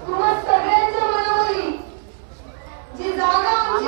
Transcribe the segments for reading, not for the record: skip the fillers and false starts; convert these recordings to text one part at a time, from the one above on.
तुम्हा सगळ्यांच्या मनावरील जी जागा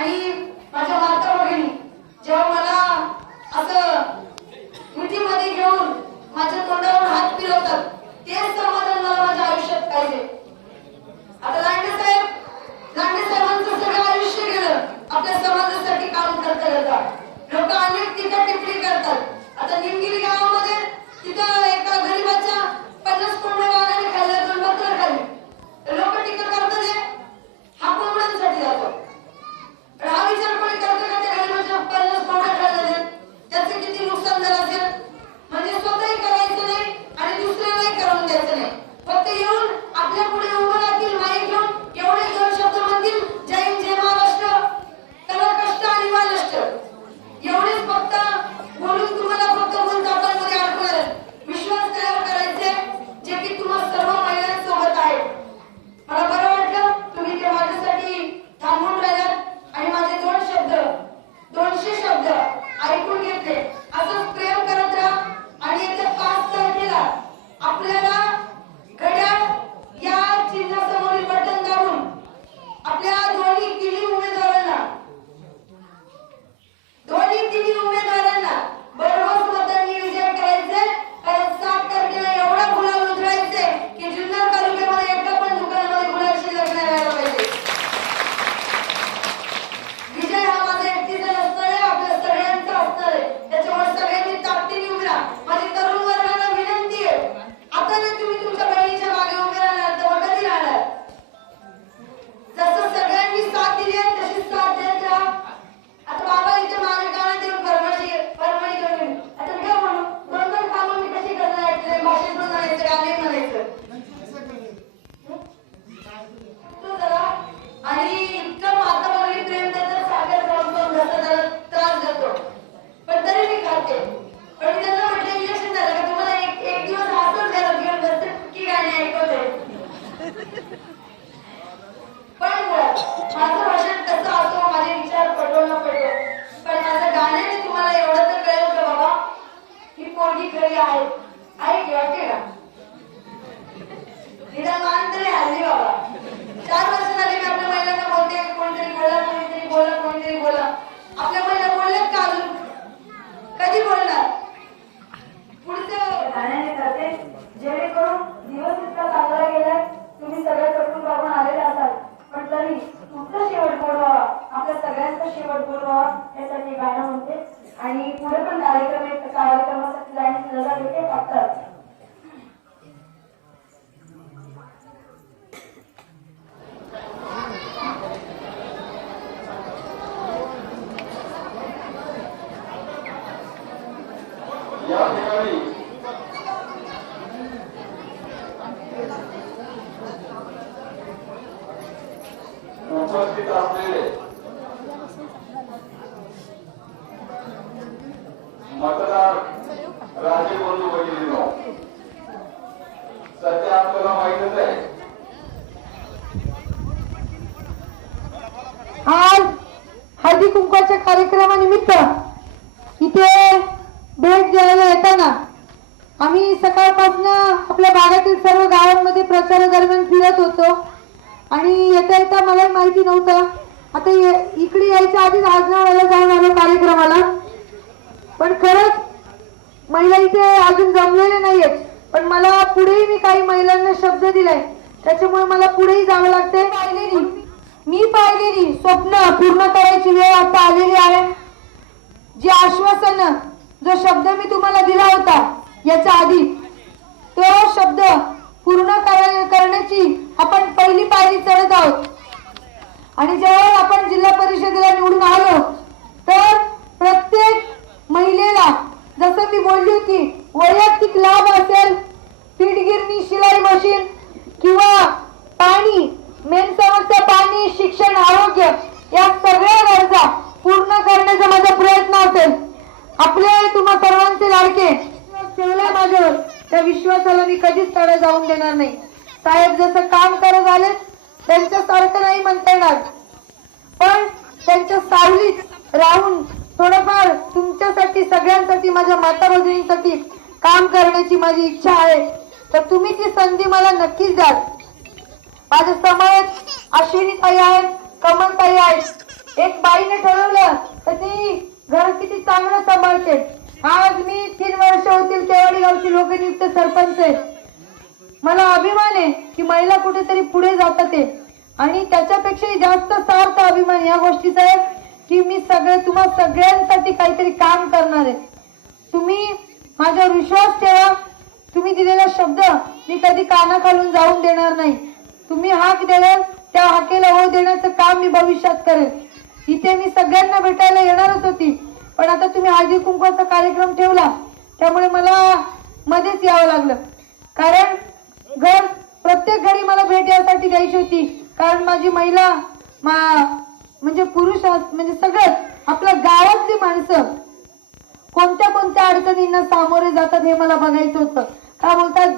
आणि माझ्या माता भगिनी जेव्हा मला असं मिठीमध्ये घेऊन माझ्या तोंडावर हात फिरवतात तेच समाधान मला माझ्या आयुष्यात पाहिजे. आता लांडे साहेबांचं सगळं आयुष्य गेलं आपल्या समाजासाठी काम करता लोक अनेक टीका टिप्पणी करतात. आता निमगिरी गावामध्ये तिथं एका गरीबाच्या 50 कोंबड्या वाघाने खाल्ल्या 2 बकऱ्या खाल्ली. लोक टीका करतात हा कोंबड्यांसाठी जातो. हा विचार कोणी करतो का त्या गरीबाच्या 50 कोंबड्या खाल्ल्या त्याचं किती नुकसान झालं असेल. म्हणजे स्वतःही करायचं नाही आणि दुसऱ्यालाही करून द्यायचं नाही. फक्त येऊन आपल्या पुढे उभं राहतील माईक घेऊन एवढे 2 शब्द म्हणतील जय हिंद जय महाराष्ट्र कला कष्ट आणि महाराष्ट्र एवढेच फक्त बोलून तुम्हाला फक्त बोलतापामध्ये अडकणार. विश्वास तयार करायचे जे की तुम्हाला सर्व महिलांसोबत आहे. मला बरं वाटलं तुम्ही ते माझ्यासाठी थांबून राहिलात आणि माझे 200 शब्द ऐकून घेतले. असंच प्रेम करत राहा आणि येत्या 5 तारखेला आपल्याला घड्याळ या चिन्हासमोरील बटन दाबून आपल्या दोन्ही तिन्ही उमेदवारांना भरघोस मतांनी विजय करायचे. कारण 7 तारखेला एवढा गुलाल उधळायचे की जुन्नर तालुक्यामध्ये एका पण दुकानामध्ये गुलाल शिल्लक नाही राहिला पाहिजे. विजय हा माझा एकटीचा नसणार आहे, आपल्या सगळ्यांचा असणार आहे. त्याच्यामुळे सगळ्यांनी ताकदीने उभे राहा. माझी तरुण वर्गाला विनंती आहे आता ना तुम्ही तुमच्या बहिणीच्या मागे उभे राहणार तर मग कधी राहणार. जसं सगळ्यांनी साथ दिली आहे तशी साथ देत राहा. आता बाबा इथे माझ्या कानात येऊन परमणी घेऊन आता मी काय म्हणू 2 कामं मी कशी करणार. भाषण पण म्हणायचं गाणे म्हणायचं तू जरा आणि इतकं माता भगिनी प्रेम देतात. साखर खाऊन जरा त्रास देतो पण तरी मी खाते. पण मी त्यांना म्हटलं इलेक्शन झालं का तुम्हाला एक दिवस हातच घरात घेऊन बसते की गाणे ऐकवते. पण माझं भाषण कसं असो माझे विचार पटो न पटो पण माझं गाण्याने तुम्हाला एवढं तर कळेल का बाबा ही पोरगी खरी आहे की वाटते का. निदान मान तरी हल्ली बाबा. 4 वर्ष झाली मी आपल्या महिलांना बोलते कोणतरी बोला. आपल्या महिला बोलल्यात का अजून कधी बोलणार. पुढचं गाण्याने करते जेणेकरून दिवस इतका चांगला गेलाय. तुम्ही सगळे कटून बघून आलेले असाल पण तरी तुमचा शेवट गोड व्हावा आपल्या सगळ्यांचा शेवट गोड व्हावा यासाठी गाणं म्हणते. आणि पुढे पण कार्यक्रमासाठी जाण्याची रजा घेते. फक्त या ठिकाणी उपस्थित असलेले मतदार राजे बंधू भगिनींनो सध्या आपल्याला माहितच आहे आज हळदी कुंकवाच्या कार्यक्रमानिमित्त इथे भेट द्यायला येताना आम्ही सकाळपासून आपल्या भागातील सर्व गावांमध्ये प्रचारादरम्यान फिरत होतो आणि येता मला माहिती नव्हतं. आता इकडे यायच्या आधीच आजनाळ्याला जाऊन आलो कार्यक्रमाला. पण खरंच महिला इथे अजून जमलेल्या नाहीयेत. पण मला पुढेही मी काही महिलांना शब्द दिलाय त्याच्यामुळे मला पुढेही जावं लागते. मी पाहिलेली स्वप्न पूर्ण करायची वेळ आता आलेली आहे. जे आश्वासन जो शब्द मी तुम्हाला दिला होता याच्या आधी तो शब्द पूर्ण करण्याची आपण पहिली पायरी चढत आहोत. आणि जेव्हा आपण जिल्हा परिषदेला निवडून आलो तर प्रत्येक महिलेला जसं मी बोलली होती वैयक्तिक लाभ असेल पीठगिरणी शिलाई मशीन किंवा पाणी मेन समस्या पाणी शिक्षण आरोग्य या सगळ्या गरजा पूर्ण करण्याचा माझा प्रयत्न असेल. आपले तुम्हा सर्वांचे लाडके ठेवला माझ्यावर त्या विश्वासाला मी कधीच तडा जाऊन देणार नाही. साहेब जसं काम करत आले त्यांच्यासारखं नाही म्हणता येणार पण त्यांच्या सावलीत राहून थोडंफार तुमच्यासाठी सगळ्यांसाठी माझ्या माता भगिनींसाठी काम करण्याची माझी इच्छा आहे. तर तुम्ही ती संधी मला नक्कीच द्या. माझ्या समोर अश्विनी ताई आहेत कमल ताई आहेत एक बाईने ठरवलं तर ती घर किती चांगलं सांभाळते. आज मी 3 वर्ष होतील केवाडी गावची लोकनियुक्त सरपंच आहे. मला अभिमान आहे की महिला कुठेतरी पुढे जातात आहे. आणि त्याच्यापेक्षाही जास्त सार्थ अभिमान या गोष्टीचा आहे की मी तुम्हा सगळ्यांसाठी काहीतरी काम करणार आहे. तुम्ही माझ्यावर विश्वास ठेवा. तुम्ही दिलेला शब्द मी कधी कानाखालून जाऊन देणार नाही. तुम्ही हाक द्याल त्या हाकेला हो देण्याचं काम मी भविष्यात करेल. इथे मी सगळ्यांना भेटायला येणारच होती, पण आता तुम्ही हळदी कुंकवाचा कार्यक्रम ठेवला त्यामुळे मला मध्येच यावं लागलं. कारण प्रत्येक घरी मला भेट यासाठी द्यायची होती. कारण माझी महिला म्हणजे पुरुष म्हणजे सगळं आपल्या गावातली माणसं कोणत्या कोणत्या अडचणींना सामोरे जातात हे मला बघायचं होतं. का बोलतात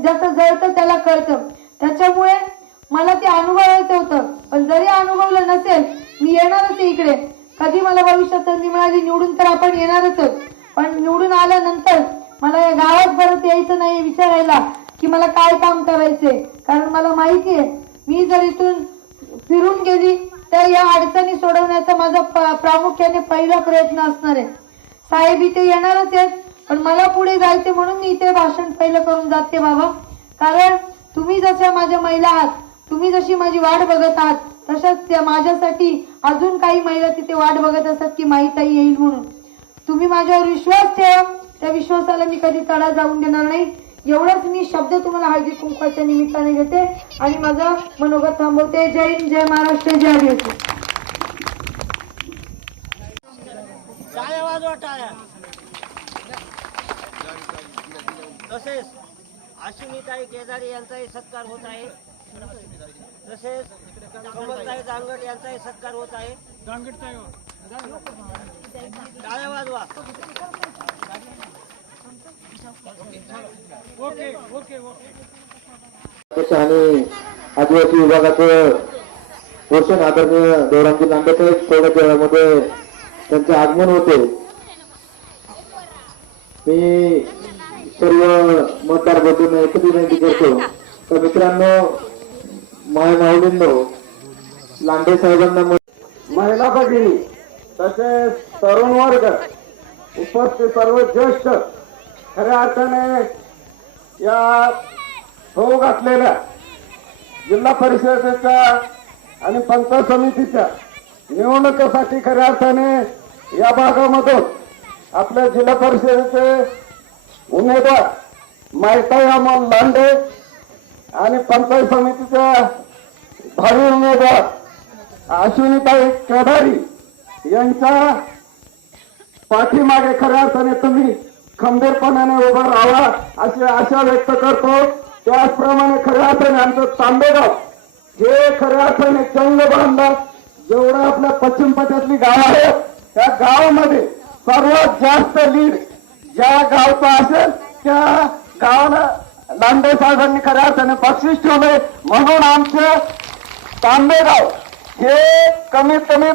ज्याचं जळतं त्याला कळतं. त्याच्यामुळे मला ते अनुभवायचं होतं. पण जरी अनुभवलं नसेल मी येणारच आहे इकडे. कधी मला भविष्यात संधी मिळाली निवडून तर आपण येणारच आहोत. पण निवडून आल्यानंतर मला या गावात परत यायचं नाही विचारायला की मला काय काम करायचंय. कारण मला माहिती आहे मी जर इथून फिरून गेली तर या अडचणी सोडवण्याचा माझा प्रामुख्याने पहिला प्रयत्न असणार आहे. साहेब इथे येणारच आहेत, पण मला पुढे जायचे म्हणून मी इथे भाषण पहिलं करून जाते बाबा. कारण तुम्ही जशा माझ्या महिला आहात, तुम्ही जशी माझी वाट बघत आहात, तशाच माझ्यासाठी अजून काही महिला तिथे वाट बघत असतात की माहीताई येईल म्हणून. तुम्ही माझ्यावर विश्वास ठेवा. त्या विश्वासाला मी कधी तडा जाऊन देणार नाही. एवढंच मी शब्द तुम्हाला हळदी कुंकवाच्या निमित्ताने घेते आणि माझा मनोगत थांबवते. जय हिंद, जय महाराष्ट्र, जय आदिवासी. तसेच अश्विनीताई केदारी यांचाही सत्कार होत आहे. तसेच कमलताई जांगड यांचाही सत्कार होत आहे. टाळ्या वाजवा. आणि आदिवासी विभागाचं पोषण आदरणीय देवरामजी लांडेसाहेब थोड्याच वेळामध्ये त्यांचे आगमन होते. मी सर्व मतदार बंधूंना एकच विनंती करतो तर मित्रांनो, माय माऊलींनो, लांडे साहेबांना महिला भगिनी तसेच तरुण वर्ग उपस्थित सर्व ज्येष्ठ खऱ्या अर्थाने या होऊ घातलेल्या जिल्हा परिषदेच्या आणि पंचायत समितीच्या निवडणुकीसाठी खऱ्या अर्थाने या भागामधून आपल्या जिल्हा परिषदेचे उमेदवार माईताई अमोल लांडे आणि पंचायत समितीच्या भावी उमेदवार अश्विनीताई केदारी यांच्या पाठीमागे खऱ्या अर्थाने तुम्ही खंबीरपणाने उभा राहावा अशी आशा व्यक्त करतो. त्याचप्रमाणे खऱ्या अर्थाने आमचं तांबेगाव हे खऱ्या अर्थाने चंग बांधला जेवढं आपल्या पश्चिम पट्ट्यातली गाव आहेत त्या गावामध्ये सर्वात जास्त लीड ज्या गावचा असेल त्या गावाला लांडे साहेबांनी खऱ्या अर्थाने बक्षीस ठेवले. म्हणून आमचं तांबेगाव हे कमीत कमी